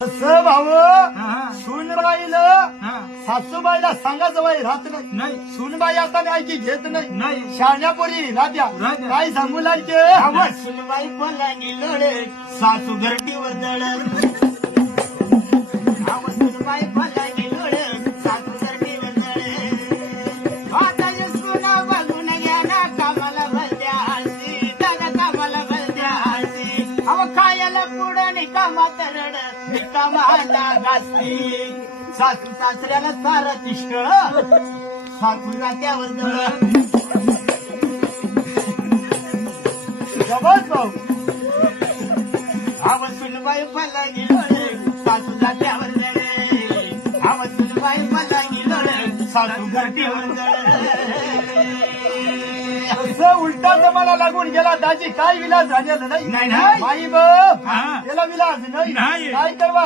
असं भाऊ हा. सूनबाईला हा. सासूबाईला सांगायचं बाई राहत नाही. नाही सूनबाई आता ऐकी घेत नाही. नाही शाण्यापोरी राहत्या राहत्या. काय सांगू लागते आवाज सुनबाई पलांगी लोळे सासू घरटीवर दळ आवाज सुनबाई पलांगी लोळे सासू घरटीवर दळ आता सुना बघून घ्या ना कामाला भरत्या हसी दादा कामाला भरत्या हसी अव खायला पुढं नि कामात रड कामाला घासती सासू सासऱ्याला सारा तिष्कळ सासू जात्यावर दळ जबस भाऊ आवाज सुनबाई मला गेलोळे सासू जात्यावर जळे आवाज सुनबाई मला गेलोळे सासू घरटीवर जळे असं उलटा जमाना लागून गेला दाजी काय विलास झालेला नाही नाही, नाही. बाई बाप हा. त्याला विलास नाही नाही. काय करवा